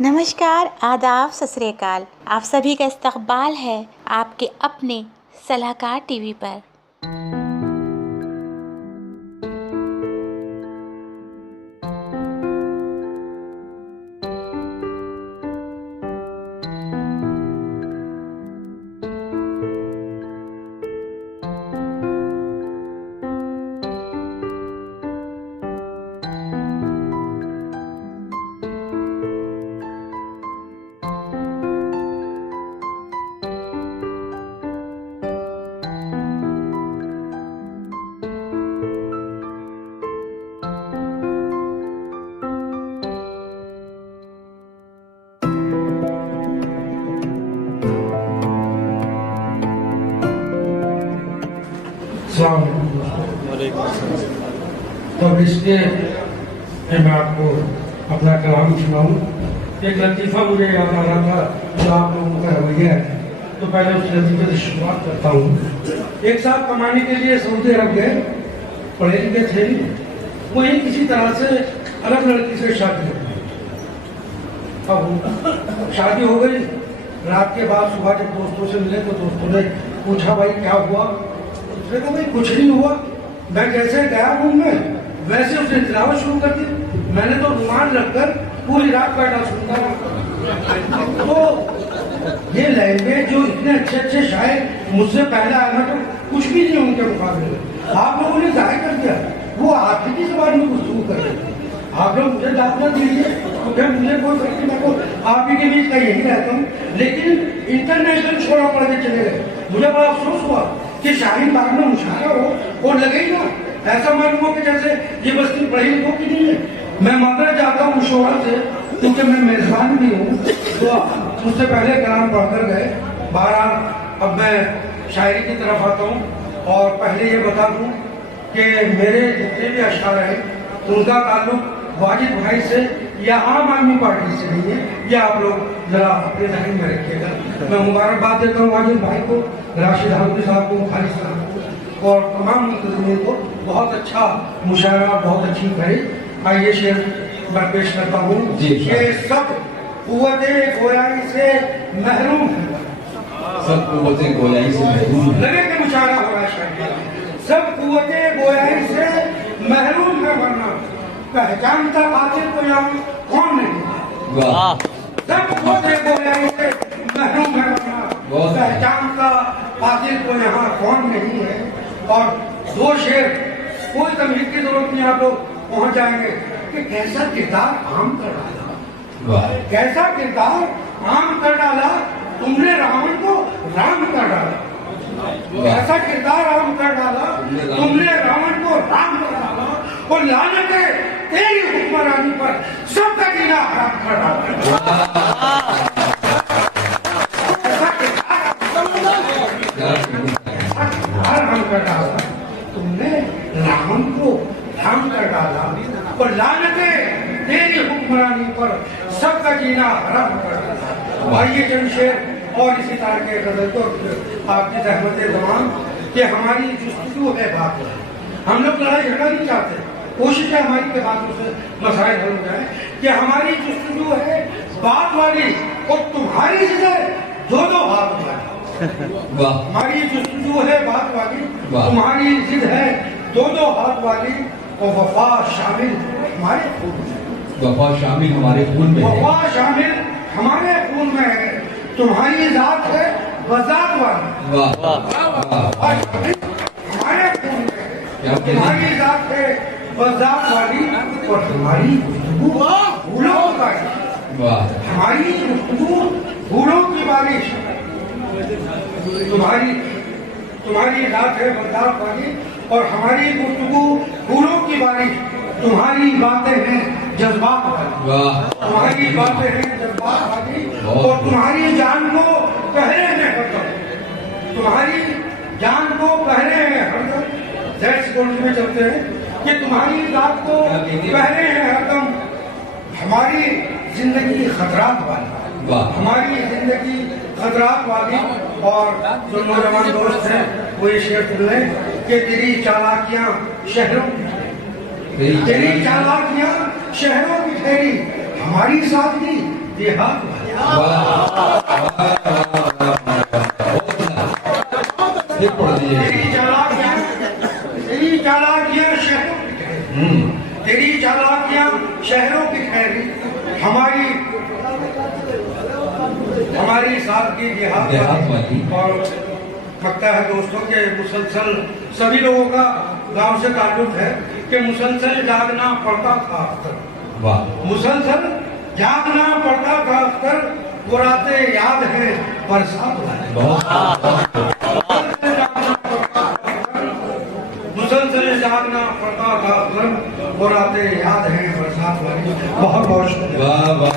नमस्कार, आदाब, सत श्री अकाल। आप सभी का इस्तकबाल है आपके अपने सलाहकार टीवी पर। तो इसलिए मैं आपको अपना कलाम सुनाऊं। एक लतीफ़ा मुझे याद आ रहा था जो आप लोगों का रवैया है, तो पहले उस लतीफ़े से शुरुआत करता हूँ। एक साथ कमाने के लिए सऊदी अरब गए, पढ़े लिखे थे, वहीं किसी तरह से अलग लड़की से शादी हो गई। अब शादी हो गई, रात के बाद सुबह जब दोस्तों से मिले तो दोस्तों ने पूछा भाई क्या हुआ? उसने कहा भाई कुछ नहीं हुआ, मैं जैसे गया रूम में वैसे उसने तिलावत शुरू कर दी। मैंने तो रुमाल रखकर पूरी रात बैठा सुनता रहा। तो ये लैंग्वेज जो इतने अच्छे अच्छे शायर मुझसे पहले आया ना, तो कुछ भी नहीं उनके मुकाबले में। आप लोगों ने जाहिर कर दिया, वो आप ही की ज़बान में गुफ्तगू कर रहे थे। आप लोग मुझे दावत दीजिए, तो मुझे कोई फर्क नहीं, मैं तो आप ही के बीच का यही रहता हूँ। लेकिन इंटरनेशनल छोड़ा पड़ के चले गए। मुझे बड़ा अफसोस हुआ कि शाहीन बाग में मुशायरा हो और लगे ही ना, ऐसा मालूम हो कि जैसे ये बस्ती पढ़ी लिखो की नहीं है। मैं माजरत चाहता हूँ शोहर से, क्योंकि मैं मेजबान भी हूँ, तो मुझसे पहले कलाम पढ़कर गए। बहरहाल अब मैं शायरी की तरफ आता हूँ और पहले ये बता दूँ कि मेरे जितने भी अशार हैं उनका ताल्लुक वाजिद भाई से या आम आदमी पार्टी से नहीं है, ये आप लोग जरा अपने ध्यान में रखिएगा। मैं मुबारकबाद देता हूँ वाजिद भाई को, राशिद अहमद साहब को, खालिद साहब को और तमाम मुंतज़मीन को। बहुत अच्छा मुशायरा, बहुत अच्छी कही। आइए शेर मैं पेश करता हूँ। ये सब कुव्वते गोयाई से महरूम है, सब कुव्वते गोयाई से महरूम है। लगे कि मुशायरा हो रहा है। सब कुव्वते गोयाई से महरूम है, वरना पहचानता कातिल को यहाँ कौन नहीं। वाह। सब कुव्वते गोयाई से महरूम है, वरना पहचानता कातिल को यहाँ कौन नहीं है। और दो शेर, कोई तमहीद की जरूरत नहीं, आप लोग पहुंच जाएंगे कि कैसा किरदार आम कर डाला, कैसा किरदार आम कर डाला तुमने, रावण को राम कर डाला। ऐसा किरदार आम कर डाला तुमने, रावण को राम कर डाला। और लानत है तेरी हुक्मरानी पर, सबका जीना हराम कर डाला। तुमने रावण को राम कर डाला और लानते तेरी हुक्मरानी पर, सबका जीना हराम कर डाला। आइए चंद शेर और इसी तरह के गजल को आपकी रहमत ज़मान कि हमारी जुस्तजू है बात है। हम लोग लड़ाई झगड़ा नहीं चाहते, कोशिश है हमारी के बातों से मसाइल हल हो जाए कि हमारी जुस्तजू है बात वाली और तुम्हारी जिद दो दो हाथ वाली। हमारी जुस्तजू है बात वाली, तुम्हारी जिद है दो दो हाथ वाली। और वफा शामिल हमारे खून में, वफा शामिल हमारे खून में, वफा शामिल हमारे खून में है। तुम्हारी जात है वजात वाली, हमारे खून में है। तुम्हारी जात है वजात वाली और तुम्हारी गुफ्तगू फूलों की बारिश, हमारी गुफ्तगू फूलों की बारिश। तुम्हारी रात है बरदात वाली और हमारी गुफ्तगू फूलों की बारिश। तुम्हारी बातें हैं जज्बात वाली, तुम्हारी बातें हैं जज्बात वाली। और तुम्हारी जान को पहरे में हरदम, तुम्हारी जान को पहरे हैं हरदम। जैसे में चलते हैं कि तुम्हारी रात को पहरे हैं हरदम। हमारी जिंदगी खतरात वाली, हमारी जिंदगी खतरात वाली। और जो नौजवान दोस्त हैं वो ये शेर सुन लें कि तेरी चालाकियां शहरों की, तेरी चालाकियां शहरों की ठहरी, हमारी सादगी देहात वाली। वाह वाह वाह, ये पढ़ दीजिए। तेरी चालाकियां शहरों की खैरी, तेरी चालाकियां शहरों की खैरी, हमारी सादगी देहात वाली। और लगता है दोस्तों के मुसलसल सभी लोगों का गांव से ताल्लुक है कि मुसलसल जागना पड़ता था अख्तर। वाह, मुसलसल जागना पड़ता था अख्तर, वो रातें याद है बरसात वाली। मुसलसल जागना पड़ता था अख्तर, वो रातें याद है बरसात वाली। बहुत बहुत शुक्रिया। वाह वाह।